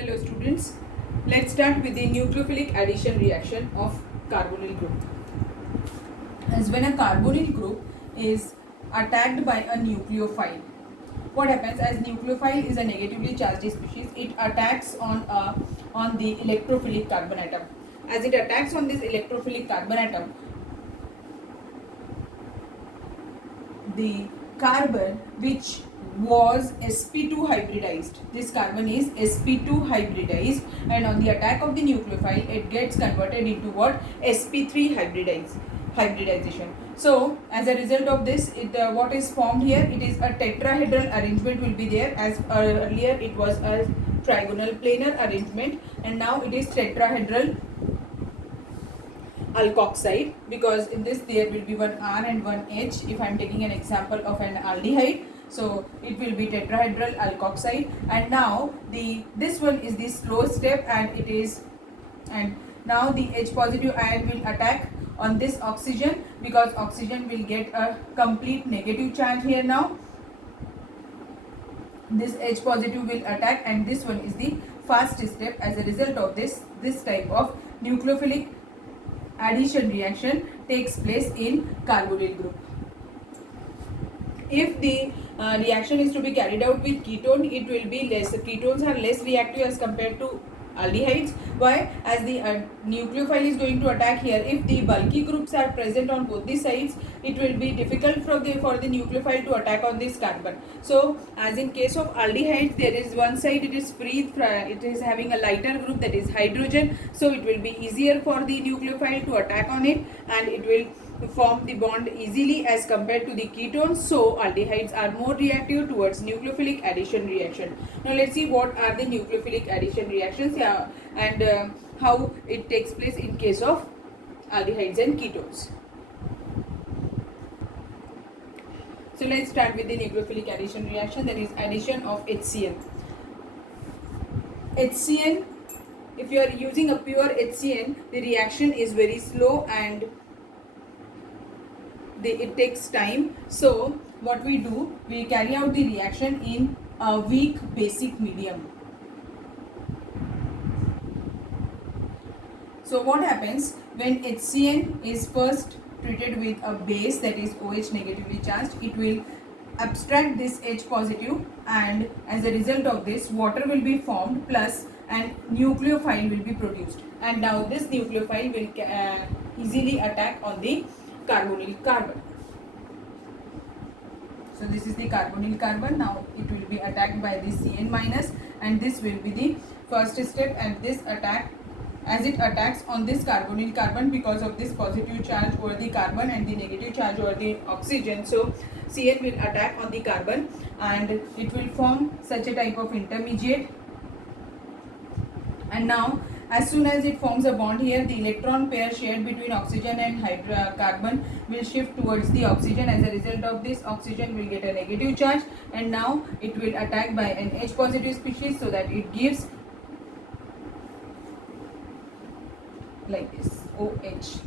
Hello students, let's start with the nucleophilic addition reaction of carbonyl group. As when a carbonyl group is attacked by a nucleophile, what happens? As nucleophile is a negatively charged species, it attacks on the electrophilic carbon atom. As it attacks on this electrophilic carbon atom, the carbon which was sp2 hybridized, this carbon is sp2 hybridized, and on the attack of the nucleophile it gets converted into what? sp3 hybridization. So as a result of this, what is formed here, it is a tetrahedral arrangement will be there. As earlier it was a trigonal planar arrangement, and now it is tetrahedral alkoxide, because in this there will be one R and one H. If I am taking an example of an aldehyde, so it will be tetrahedral alkoxide. And now this one is the slow step, and now the H positive ion will attack on this oxygen, because oxygen will get a complete negative charge here. Now this H positive will attack, and this one is the fast step. As a result of this type of nucleophilic addition reaction takes place in carbonyl group. If the reaction is to be carried out with ketone, it will be less. Ketones are less reactive as compared to aldehydes. Why? As the nucleophile is going to attack here, if the bulky groups are present on both the sides, it will be difficult for the nucleophile to attack on this carbon. So as in case of aldehydes, there is one side it is free, it is having a lighter group, that is hydrogen, so it will be easier for the nucleophile to attack on it, and it will form the bond easily as compared to the ketones. So aldehydes are more reactive towards nucleophilic addition reaction. Now let's see what are the nucleophilic addition reactions and how it takes place in case of aldehydes and ketones. So let's start with the nucleophilic addition reaction, that is addition of HCl. HCl, if you are using a pure HCl, the reaction is very slow and it takes time. So what we do, we carry out the reaction in a weak basic medium. So what happens when HCl is first treated with a base, that is OH negatively charged, it will abstract this H positive, and as a result of this water will be formed plus and nucleophile will be produced, and now this nucleophile will easily attack on the carbonyl carbon. So this is the carbonyl carbon. Now it will be attacked by the Cn minus, and this will be the first step. And this attack, as it attacks on this carbonyl carbon, because of this positive charge over the carbon and the negative charge over the oxygen, so Cn will attack on the carbon and it will form such a type of intermediate. And now as soon as it forms a bond here, the electron pair shared between oxygen and carbon will shift towards the oxygen. As a result of this, oxygen will get a negative charge, and now it will attack by an H positive species, so that it gives like this OH.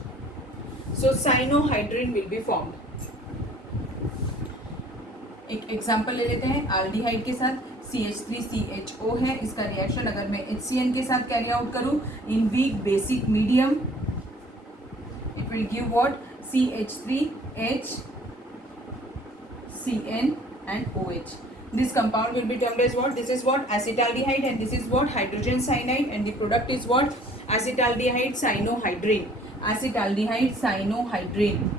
So cyanohydrin will be formed. एक example ले लेते हैं aldehyde के साथ, CH3CHO है, इसका reaction अगर मैं HCN के साथ कैरी आउट करूं in weak basic medium, it will give what? CH3H Cn and OH. This compound will be termed as what? This is what? Acetaldehyde, and this is what? Hydrogen cyanide, and the product is what? Acetaldehyde cyanohydrin. Acetaldehyde cyanohydrin.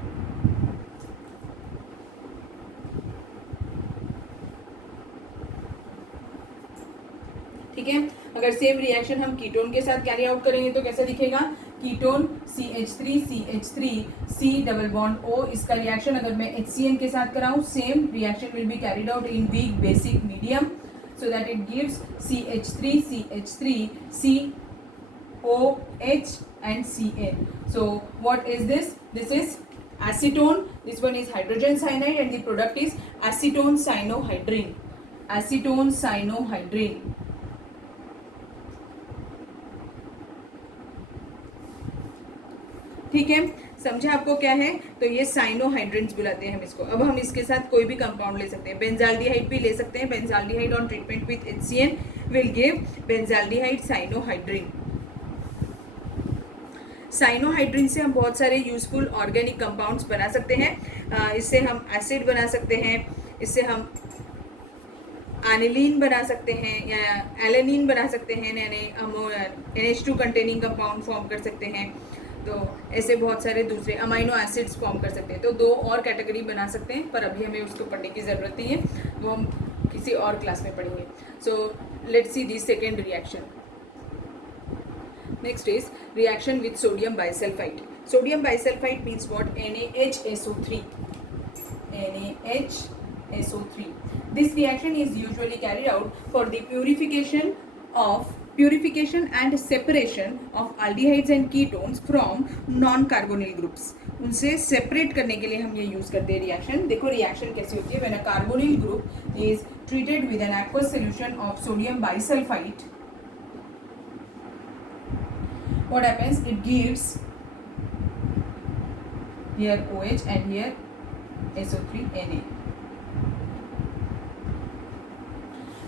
ठीक है, अगर same reaction हम ketone के साथ carry out करेंगे तो कैसा दिखेगा? Ketone CH3CH3 C double bond O, इसका रिएक्शन अगर मैं HCN के साथ कराऊं, same reaction will be carried out in weak basic medium, so that it gives CH3CH3 C OH and Cn. So what is this? This is acetone, this one is hydrogen cyanide, and the product is acetone cyanohydrin. Acetone cyanohydrin. ठीक है, समझे आपको क्या है? तो ये साइनोहाइड्रेंस बुलाते हैं हम इसको. अब हम इसके साथ कोई भी कंपाउंड ले सकते हैं, बेंजाल्डिहाइड भी ले सकते हैं. Benzaldehyde on treatment with HCN will give benzaldehyde cyanohydrin. Cyanohydrin से हम बहुत सारे यूजफुल ऑर्गेनिक कंपाउंड्स बना सकते हैं. इससे हम एसिड बना सकते हैं, इससे हम एनिलीन बना सकते हैं या एलेनिन बना सकते हैं, यानी हम NH2 कंटेनिंग कंपाउंड फॉर्म कर सकते हैं. तो ऐसे बहुत सारे दूसरे अमाइनो एसिड्स फॉर्म कर सकते हैं. तो 2 और कैटेगरी बना सकते हैं, पर अभी हमें उसको पढ़ने की ज़रूरत नहीं है, वो हम किसी और क्लास में पढ़ेंगे. So let's see the second reaction. Next is reaction with sodium bisulfite. Sodium bisulfite means what? NaHSO3. NaHSO3. This reaction is usually carried out for the purification and separation of aldehydes and ketones from non-carbonyl groups. उनसे separate करने के लिए हम ये use करते हैं reaction. देखो reaction कैसी होती है. When a carbonyl group is treated with an aqueous solution of sodium bisulfite, what happens? It gives here OH and here SO3Na,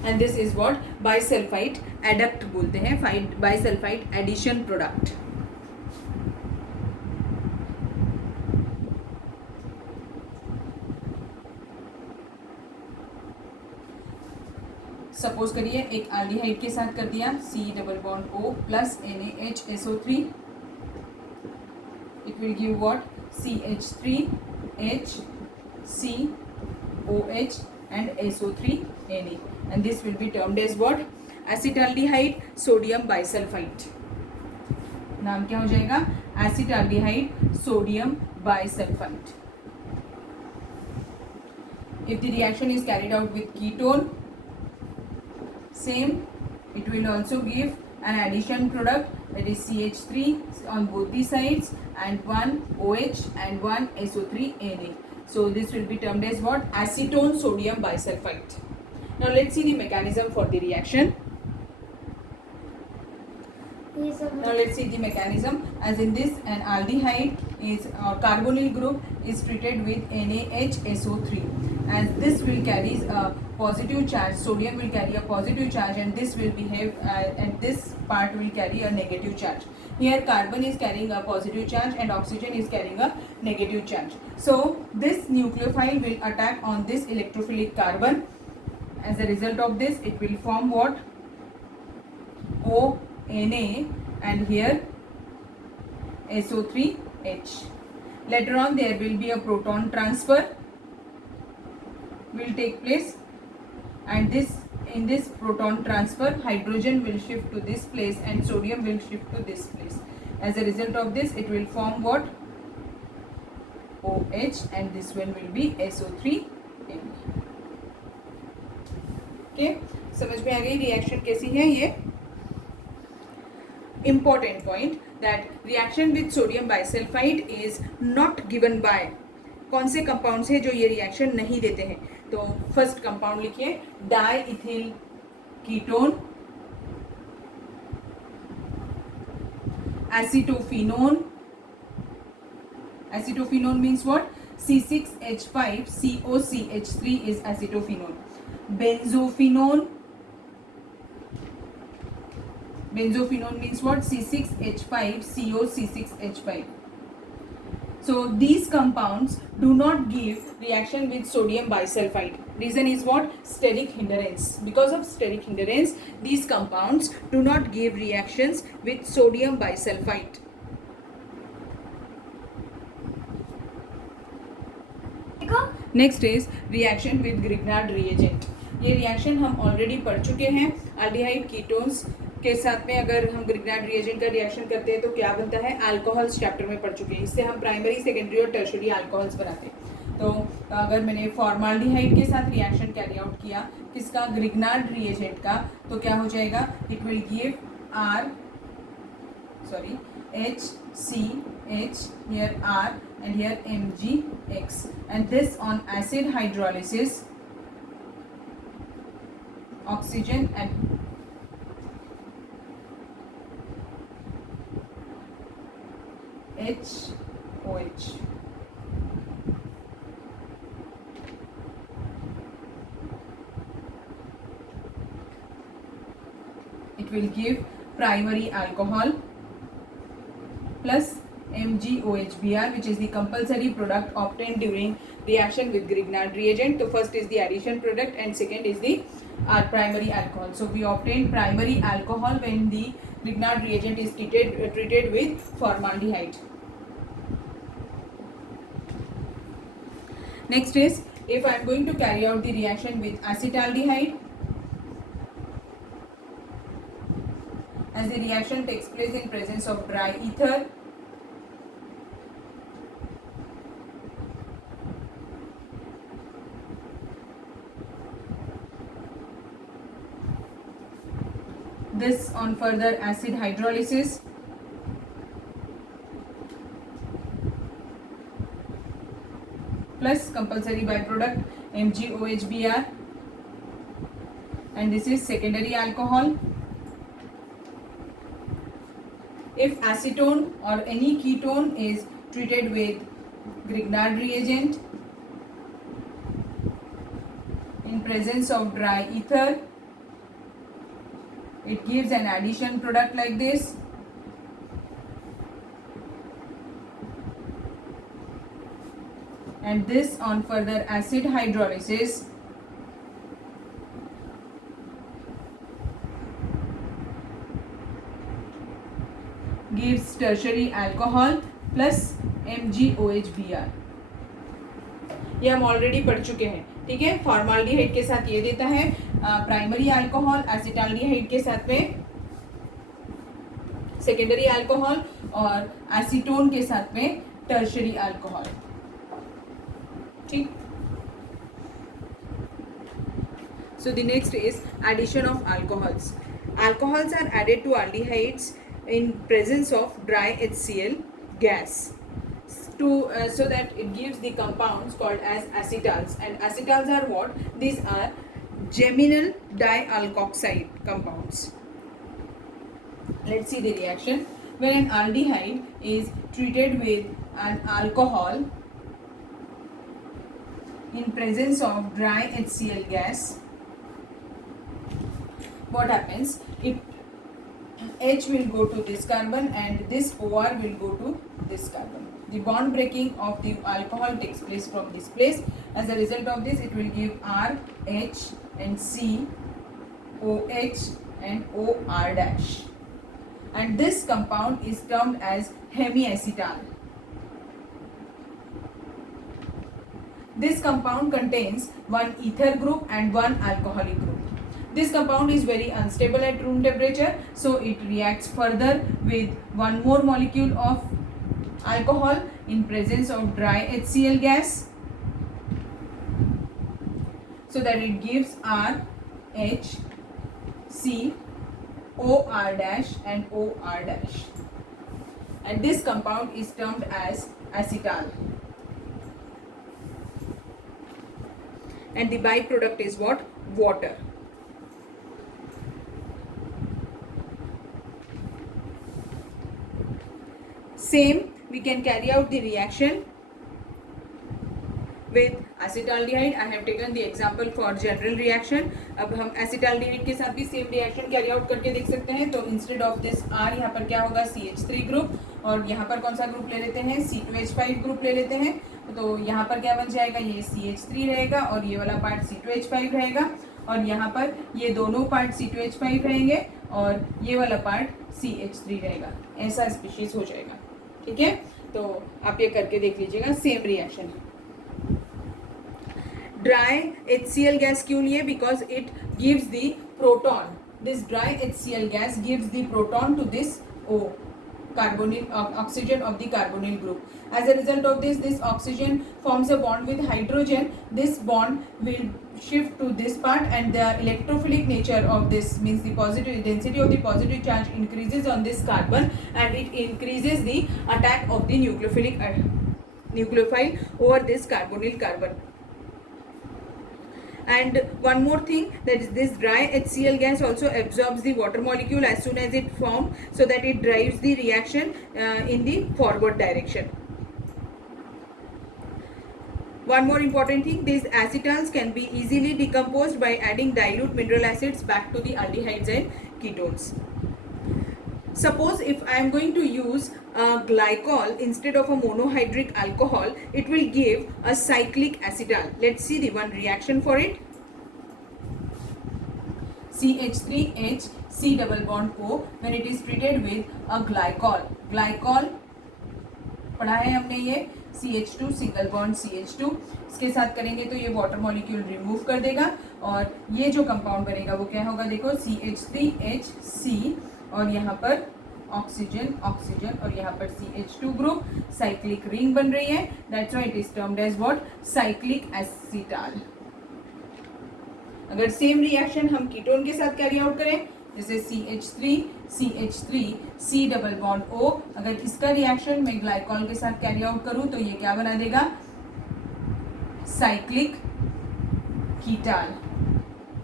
and this is what bisulfite adduct बोलते हैं. bisulfite addition product. Suppose करिए एक aldehyde के साथ कर दिया C+O plus NaHSO3. It will give what? CH3H COH and SO3Na, and this will be termed as what? acetaldehyde sodium bisulfite. नाम क्या हो जाएगा? acetaldehyde sodium bisulfite. If the reaction is carried out with ketone, same, it will also give an addition product, that is CH3 on both the sides and one OH and one SO3Na. So this will be termed as what? Acetone sodium bisulfite. Now let's see the mechanism for the reaction. Now let's see the mechanism. As in this, an aldehyde is carbonyl group is treated with NaHSO3, as this will carries a positive charge. Sodium will carry a positive charge, and this will behave and this part will carry a negative charge. Here carbon is carrying a positive charge and oxygen is carrying a negative charge. So this nucleophile will attack on this electrophilic carbon. As a result of this, it will form what? ONA, and here SO3H. Later on there will be a proton transfer will take place, and in this proton transfer hydrogen will shift to this place and sodium will shift to this place. As a result of this, it will form what? OH, and this one will be SO3Na. Okay, समझ में आ गई reaction कैसी है. ये important point that reaction with sodium bisulfite is not given by. कौन से compounds है जो ये रिएक्शन नहीं देते हैं? तो फर्स्ट कंपाउंड लिखिए, diethyl ketone, acetophenone. Acetophenone means what? C6H5COCH3 is acetophenone. Benzophenone. Benzophenone means what? C6H5COC6H5. So these compounds do not give reaction with sodium bisulfite. Reason is what? Steric hindrance. Because of steric hindrance, these compounds do not give reactions with sodium bisulfite. Next is reaction with Grignard reagent. ये reaction हम already पढ़ चुके हैं. Aldehyde ketones के साथ में अगर हम ग्रिग्नार्ड रिएजेंट का रिएक्शन करते हैं तो क्या बनता है? अल्कोहल्स चैप्टर में पढ़ चुके हैं. इससे हम प्राइमरी, सेकेंडरी और टर्शरी अल्कोहल्स बनाते हैं. तो अगर मैंने फॉर्माल्डिहाइड के साथ रिएक्शन कैरी आउट किया, किसका? ग्रिग्नार्ड रिएजेंट का, तो क्या हो जाएगा? It will give HCH, here R and here MgX, and this on acid hydrolysis, oxygen and HOH. it will give primary alcohol plus MgOHBr, which is the compulsory product obtained during reaction with Grignard reagent. So first is the addition product and second is the primary alcohol. So we obtain primary alcohol when the Grignard reagent is treated with formaldehyde. Next is, if I am going to carry out the reaction with acetaldehyde, as the reaction takes place in presence of dry ether, this on further acid hydrolysis, plus compulsory byproduct MgOHBr, and this is secondary alcohol. If acetone or any ketone is treated with Grignard reagent in presence of dry ether, it gives an addition product like this. And this on further acid hydrolysis gives tertiary alcohol plus MgOHBr. ये हम already पढ़ चुके हैं, ठीक है. Formaldehyde के साथ ये देता है प्राइमरी अल्कोहल, एसिटाल्डिहाइड के साथ में सेकेंडरी अल्कोहल और एसीटोन के साथ में टर्शियरी अल्कोहल, ठीक. So the next is addition of alcohols. Alcohols are added to aldehydes in presence of dry HCl gas so that it gives the compounds called as acetals. And acetals are what? These are geminal dialkoxide compounds. Let's see the reaction. When an aldehyde is treated with an alcohol in presence of dry HCl gas, what happens? H will go to this carbon and this OR will go to this carbon. The bond breaking of the alcohol takes place from this place. As a result of this, it will give R, H and C, OH and OR dash. And this compound is termed as hemiacetal. This compound contains one ether group and one alcoholic group. This compound is very unstable at room temperature, so it reacts further with one more molecule of alcohol in presence of dry HCl gas, so that it gives R, H, C, OR dash and OR dash. And this compound is termed as acetal. And the byproduct is what? Water. Same, we can carry out the reaction with acetaldehyde. I have taken the example for general reaction. अब हम acetaldehyde के साथ भी same reaction carry out करके देख सकते हैं. तो instead of this R यहाँ पर क्या होगा? CH3 ग्रुप, और यहाँ पर कौन सा ग्रुप ले लेते हैं? C2H5 ग्रुप ले लेते हैं. तो यहाँ पर क्या बन जाएगा? ये CH3 रहेगा और ये वाला पार्ट C2H5 रहेगा, और यहाँ पर ये दोनों पार्ट C2H5 रहेंगे और ये वाला पार्ट CH3 रहेगा. ऐसा स्पीशीज हो जाएगा, ठीक है. तो आप ये करके देख लीजिएगा. Same reaction. Dry HCl gas क्यों लिए? Because it gives the proton. This dry HCl gas gives the proton to this O, carbonyl oxygen of the carbonyl group. As a result of this, this oxygen forms a bond with hydrogen. This bond will shift to this part, and the electrophilic nature of this means the positive density of the positive charge increases on this carbon, and it increases the attack of the nucleophile over this carbonyl carbon. And one more thing, that is this dry HCl gas also absorbs the water molecule as soon as it forms, so that it drives the reaction in the forward direction. One more important thing, these acetals can be easily decomposed by adding dilute mineral acids back to the aldehydes and ketones. Suppose if I am going to use a glycol instead of a monohydric alcohol, it will give a cyclic acetal. Let's see the one reaction for it. CH3H C double bond O when it is treated with a glycol. Glycol पढ़ा है हमने ये CH2 single bond CH2, इसके साथ करेंगे तो ये water molecule remove कर देगा और ये जो कंपाउंड बनेगा वो क्या होगा, देखो CH3HC और यहाँ पर ऑक्सीजन ऑक्सीजन और यहाँ पर CH2 ग्रुप, साइक्लिक रिंग बन रही है. That's why it is termed as what, cyclic acetal. अगर सेम रिएक्शन हम कीटोन के साथ कैरी आउट करें, जैसे CH3 C double bond O, अगर इसका रिएक्शन मैं ग्लाइकॉल के साथ कैरी आउट करूं तो ये क्या बना देगा, साइक्लिक कीटाल.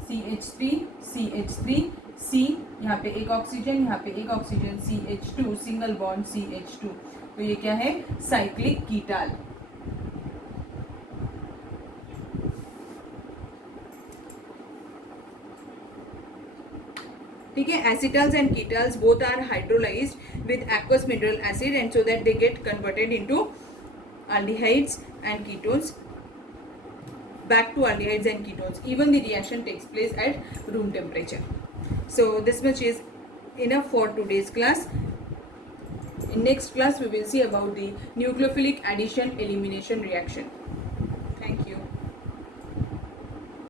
CH3 C, यहाँ पे एक ऑक्सीजन, यहाँ पे एक oxygen, CH2 single bond CH2, तो ये क्या है, साइक्लिक कीटाल. ठीक है. Acetals and ketals both are hydrolysed with aqueous mineral acid and so that they get converted into aldehydes and ketones, back to aldehydes and ketones. Even the reaction takes place at room temperature. So this much is enough for today's class. In next class we will see about the nucleophilic addition elimination reaction. Thank you.